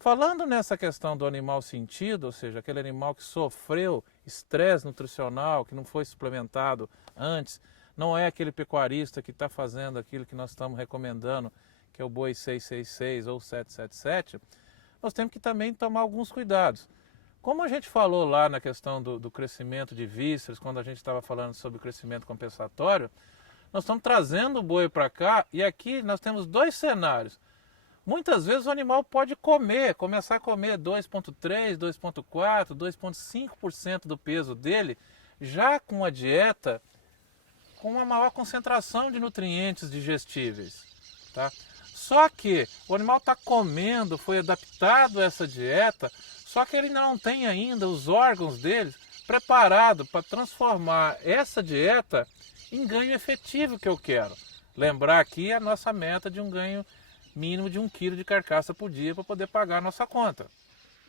Falando nessa questão do animal sentido, ou seja, aquele animal que sofreu estresse nutricional, que não foi suplementado antes, não é aquele pecuarista que está fazendo aquilo que nós estamos recomendando, que é o boi 666 ou 777, nós temos que também tomar alguns cuidados. Como a gente falou lá na questão do crescimento de vísceras, quando a gente estava falando sobre o crescimento compensatório, nós estamos trazendo o boi para cá e aqui nós temos dois cenários. Muitas vezes o animal pode começar a comer 2,3, 2,4, 2,5% do peso dele, já com a dieta com uma maior concentração de nutrientes digestíveis. Tá? Só que o animal está comendo, foi adaptado a essa dieta, só que ele não tem ainda os órgãos dele preparados para transformar essa dieta em ganho efetivo que eu quero. Lembrar aqui a nossa meta de um ganho mínimo de 1 quilo de carcaça por dia para poder pagar a nossa conta.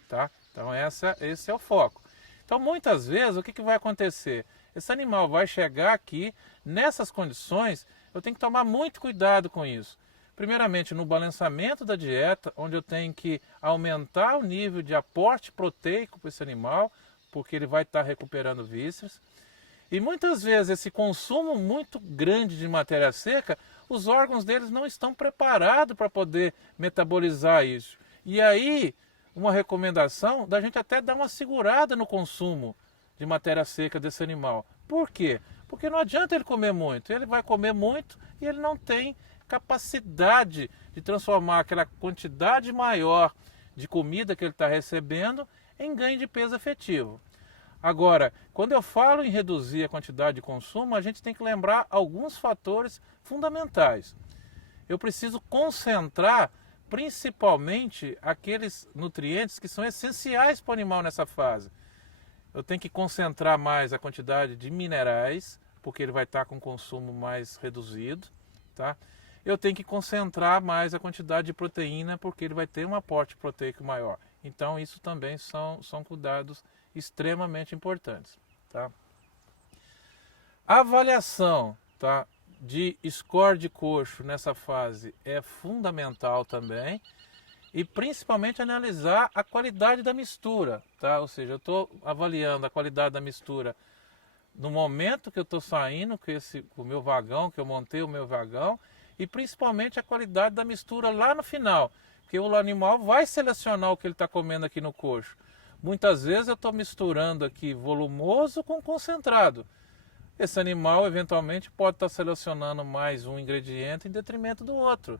Tá? Então esse é o foco. Então muitas vezes o que vai acontecer? Esse animal vai chegar aqui, nessas condições, eu tenho que tomar muito cuidado com isso. Primeiramente no balanceamento da dieta, onde eu tenho que aumentar o nível de aporte proteico para esse animal, porque ele vai estar recuperando vísceras. E muitas vezes esse consumo muito grande de matéria seca, os órgãos deles não estão preparados para poder metabolizar isso. E aí, uma recomendação da gente até dar uma segurada no consumo de matéria seca desse animal. Por quê? Porque não adianta ele comer muito. Ele vai comer muito e ele não tem capacidade de transformar aquela quantidade maior de comida que ele está recebendo em ganho de peso efetivo. Agora, quando eu falo em reduzir a quantidade de consumo, a gente tem que lembrar alguns fatores fundamentais. Eu preciso concentrar principalmente aqueles nutrientes que são essenciais para o animal nessa fase. Eu tenho que concentrar mais a quantidade de minerais, porque ele vai estar com consumo mais reduzido. Tá? Eu tenho que concentrar mais a quantidade de proteína, porque ele vai ter um aporte proteico maior. Então isso também são cuidados extremamente importantes. Tá? A avaliação, tá, de score de coxo nessa fase é fundamental também, e principalmente analisar a qualidade da mistura. Tá? Ou seja, eu estou avaliando a qualidade da mistura no momento que eu estou saindo com o meu vagão, que eu montei o meu vagão, e principalmente a qualidade da mistura lá no final, porque o animal vai selecionar o que ele está comendo aqui no coxo. Muitas vezes eu estou misturando aqui volumoso com concentrado. Esse animal eventualmente pode estar selecionando mais um ingrediente em detrimento do outro.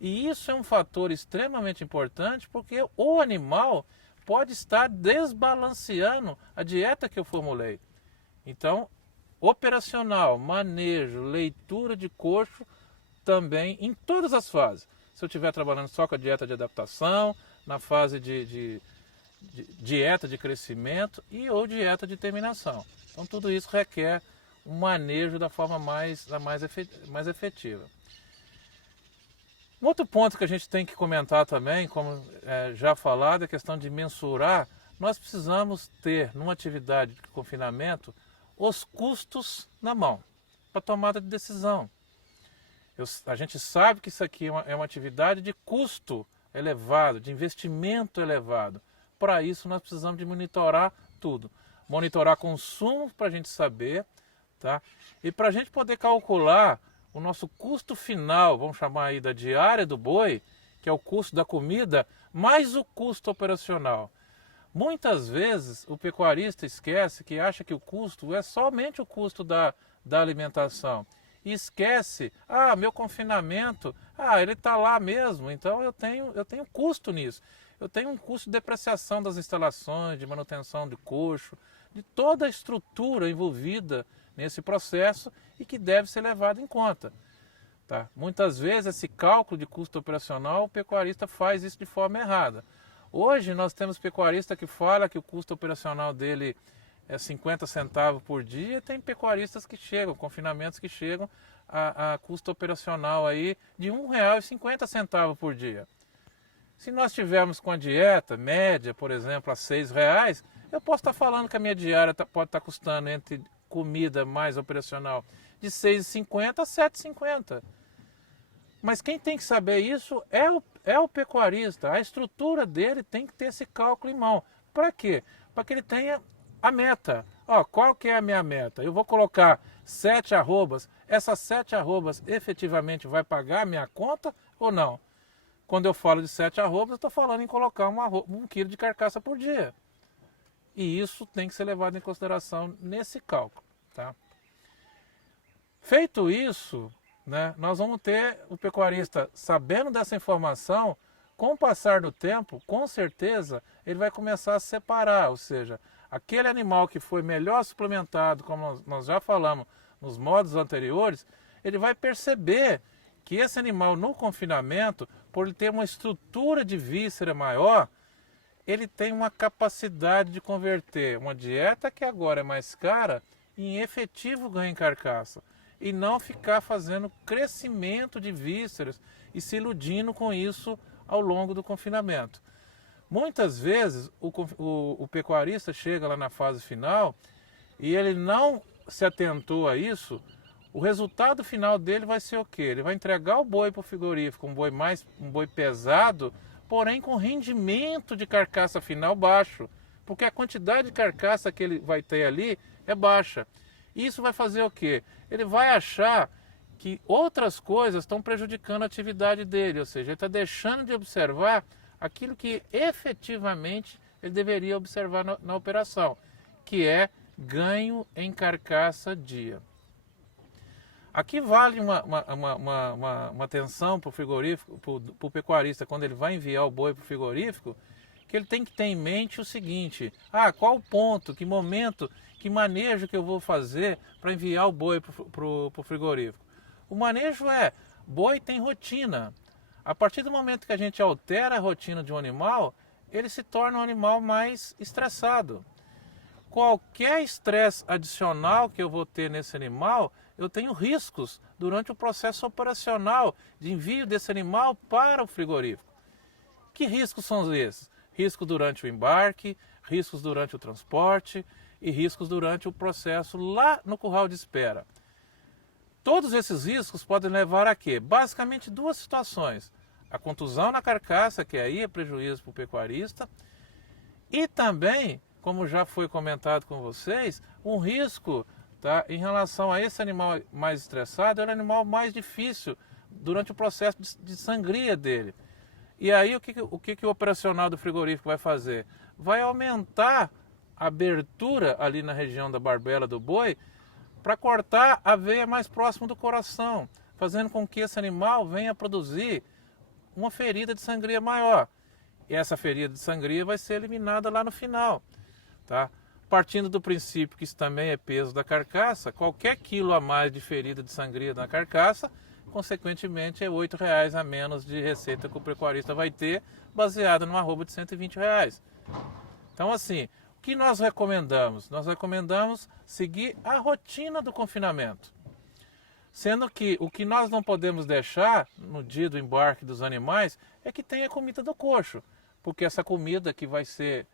E isso é um fator extremamente importante, porque o animal pode estar desbalanceando a dieta que eu formulei. Então, operacional, manejo, leitura de coxo também em todas as fases. Se eu estiver trabalhando só com a dieta de adaptação, na fase de dieta de crescimento ou dieta de terminação. Então tudo isso requer um manejo da forma mais efetiva. Um outro ponto que a gente tem que comentar também, como já falado, é a questão de mensurar. Nós precisamos ter, numa atividade de confinamento, os custos na mão, para tomada de decisão. A gente sabe que isso aqui é uma atividade de custo elevado, de investimento elevado. Para isso nós precisamos de monitorar tudo. Monitorar consumo para a gente saber, tá? E para a gente poder calcular o nosso custo final, vamos chamar aí da diária do boi, que é o custo da comida, mais o custo operacional. Muitas vezes o pecuarista esquece que acha que o custo é somente o custo da alimentação. E esquece, meu confinamento, ele está lá mesmo, então eu tenho custo nisso. Eu tenho um custo de depreciação das instalações, de manutenção de coxo, de toda a estrutura envolvida nesse processo e que deve ser levado em conta. Tá? Muitas vezes esse cálculo de custo operacional, o pecuarista faz isso de forma errada. Hoje nós temos pecuarista que fala que o custo operacional dele é 50 centavos por dia, tem pecuaristas que chegam, confinamentos que chegam a custo operacional aí de R$1,50 por dia. Se nós tivermos com a dieta média, por exemplo, a R$6, eu posso estar falando que a minha diária pode estar custando entre comida mais operacional de R$6,50 a R$7,50. Mas quem tem que saber isso é o pecuarista. A estrutura dele tem que ter esse cálculo em mão. Para quê? Para que ele tenha a meta. Ó, qual que é a minha meta? Eu vou colocar 7 arrobas. Essas 7 arrobas efetivamente vai pagar a minha conta ou não? Quando eu falo de 7 arrobas, eu estou falando em colocar 1 quilo de carcaça por dia. E isso tem que ser levado em consideração nesse cálculo. Tá? Feito isso, né, nós vamos ter o pecuarista sabendo dessa informação. Com o passar do tempo, com certeza, ele vai começar a separar, ou seja, aquele animal que foi melhor suplementado, como nós já falamos nos modos anteriores, ele vai perceber que esse animal no confinamento, por ele ter uma estrutura de víscera maior, ele tem uma capacidade de converter uma dieta que agora é mais cara em efetivo ganho em carcaça e não ficar fazendo crescimento de vísceras e se iludindo com isso ao longo do confinamento. Muitas vezes o pecuarista chega lá na fase final e ele não se atentou a isso. O resultado final dele vai ser o quê? Ele vai entregar o boi para o frigorífico, um boi pesado, porém com rendimento de carcaça final baixo, porque a quantidade de carcaça que ele vai ter ali é baixa. Isso vai fazer o quê? Ele vai achar que outras coisas estão prejudicando a atividade dele, ou seja, ele está deixando de observar aquilo que efetivamente ele deveria observar na operação, que é ganho em carcaça dia. Aqui vale uma atenção para o frigorífico, para o pecuarista, quando ele vai enviar o boi para o frigorífico, que ele tem que ter em mente o seguinte: qual o ponto, que momento, que manejo que eu vou fazer para enviar o boi para o frigorífico? O manejo boi tem rotina. A partir do momento que a gente altera a rotina de um animal, ele se torna um animal mais estressado. Qualquer estresse adicional que eu vou ter nesse animal, eu tenho riscos durante o processo operacional de envio desse animal para o frigorífico. Que riscos são esses? Riscos durante o embarque, riscos durante o transporte e riscos durante o processo lá no curral de espera. Todos esses riscos podem levar a quê? Basicamente 2 situações. A contusão na carcaça, que aí é prejuízo para o pecuarista, e também, como já foi comentado com vocês, um risco, tá, em relação a esse animal mais estressado, é o animal mais difícil durante o processo de sangria dele. E aí o que o operacional do frigorífico vai fazer? Vai aumentar a abertura ali na região da barbela do boi, para cortar a veia mais próxima do coração, fazendo com que esse animal venha a produzir uma ferida de sangria maior. E essa ferida de sangria vai ser eliminada lá no final. Tá? Partindo do princípio que isso também é peso da carcaça, qualquer quilo a mais de ferida de sangria na carcaça, consequentemente é R$8 a menos de receita que o pecuarista vai ter, baseada numa arroba de R$120. Então assim, o que nós recomendamos? Nós recomendamos seguir a rotina do confinamento. Sendo que o que nós não podemos deixar no dia do embarque dos animais é que tenha comida do coxo. Porque essa comida que vai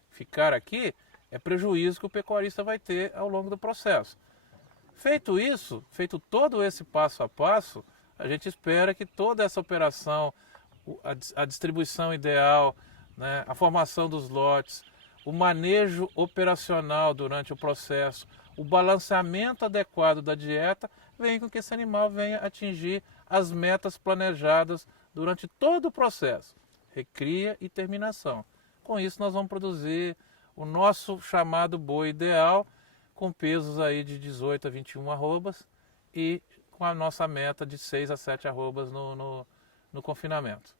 ficar aqui é prejuízo que o pecuarista vai ter ao longo do processo. Feito isso, feito todo esse passo a passo, a gente espera que toda essa operação, a distribuição ideal, né, a formação dos lotes, o manejo operacional durante o processo, o balanceamento adequado da dieta, vem com que esse animal venha atingir as metas planejadas durante todo o processo, recria e terminação. Com isso nós vamos produzir o nosso chamado boi ideal, com pesos aí de 18 a 21 arrobas e com a nossa meta de 6 a 7 arrobas no confinamento.